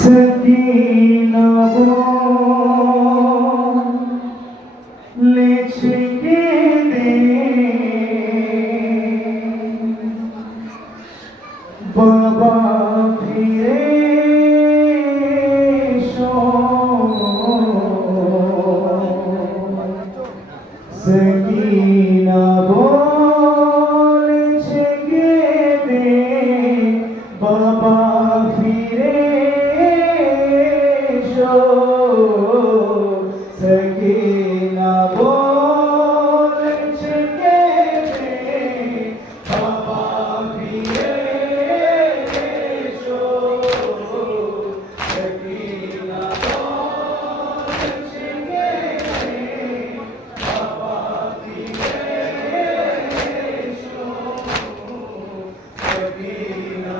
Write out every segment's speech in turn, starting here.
सकीना বলেছে কেঁদে বাবা ফিরে এসো সকিনা বলেছে কেঁদে বাবা ফিরে এসো সকিনা বলেছে কেঁদে বাবা ফিরে এসো সকিনা বলেছে কেঁদে বাবা ফিরে এসো সকিনা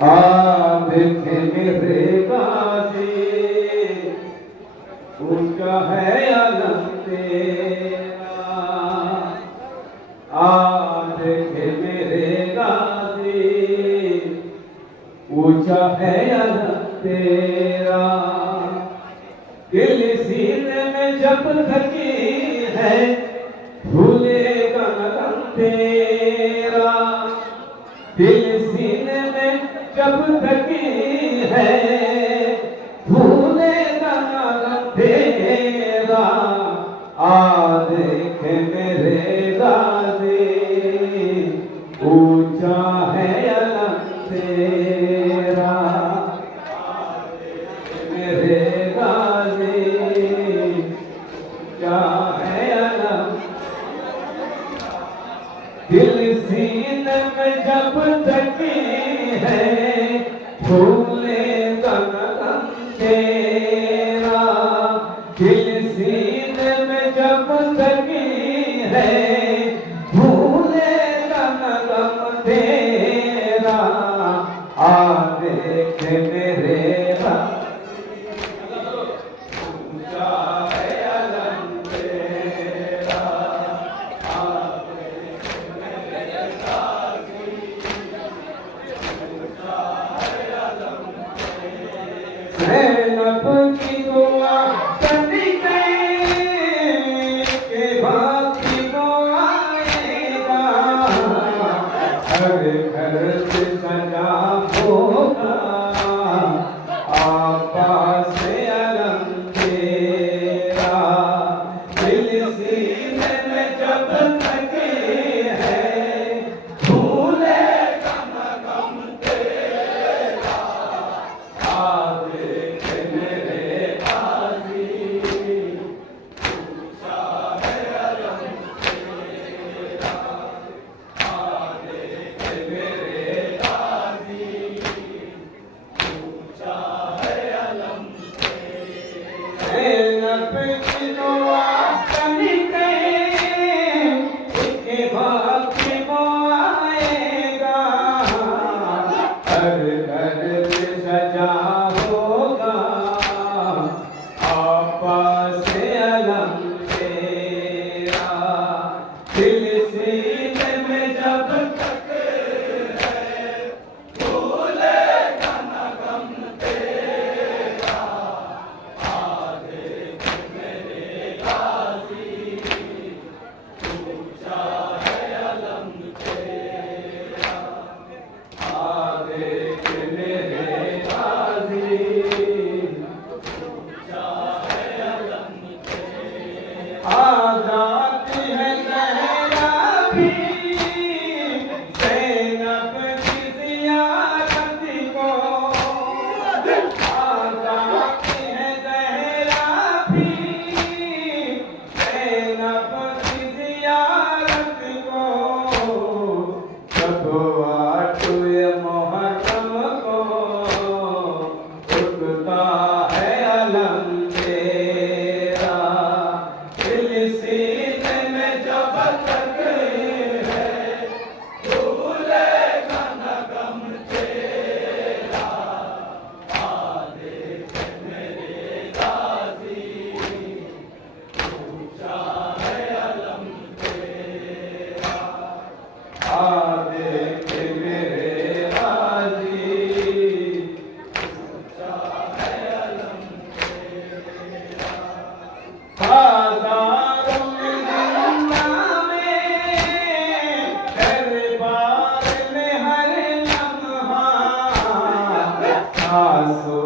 देखे मेरे गाजी ऊंचा है अलम तेरा। देखे मेरे गाजी ऊंचा है अलम तेरा। दिल सीने में जब थकी है भूलेगा न गम तेरा। दिल सीने में जब थकी है भूलेगा न गम तेरा। देख मेरे गाजी ऊंचा है अलम तेरा। मेरे गाजी ऊंचा है अलम। दिल सीने में जब थकी है भूलेगा न गम तेरा। दिल सीने में जब थकी है भूलेगा न गम तेरा। देख मेरे ऊंचा है अलम तेरा। ज़ैनब की दुआ सदके के बाकी को आएगा। हर घर से सजा होगा आपा से अलम तेरा। दिल सीने में जब थकी है भूलेगा न गम तेरा। देख मेरे गाजी ऊंचा है अलम तेरा। देख मेरे गाजी ऊंचा है अलम तेरा। ज़ैनब की दुआ सदके के बाकी को आएगा। हर घर में सजा होगा आपा से अलम तेरा। दिल सीने में जब तक है भूलेगा न गम तेरा। देख मेरे गाजी ऊंचा है अलम तेरा। देख मेरे गाजी ऊंचा है अलम तेरा। जाती है ज़हरा भी ज़ैनब की ज़ियारत को। जाती है ज़हरा भी ज़ैनब की ज़ियारत को। जब आठवें मुहर्रम को उठता है अलम तेरा। दिल सीने में जब तक है भूलेगा न गम तेरा। देख मेरे गाजी ऊंचा है अलम तेरा। देख मेरे गाजी ऊंचा है अलम तेरा। बाज़ारों में दुनिया में दरबार में हर लम्हा आंसू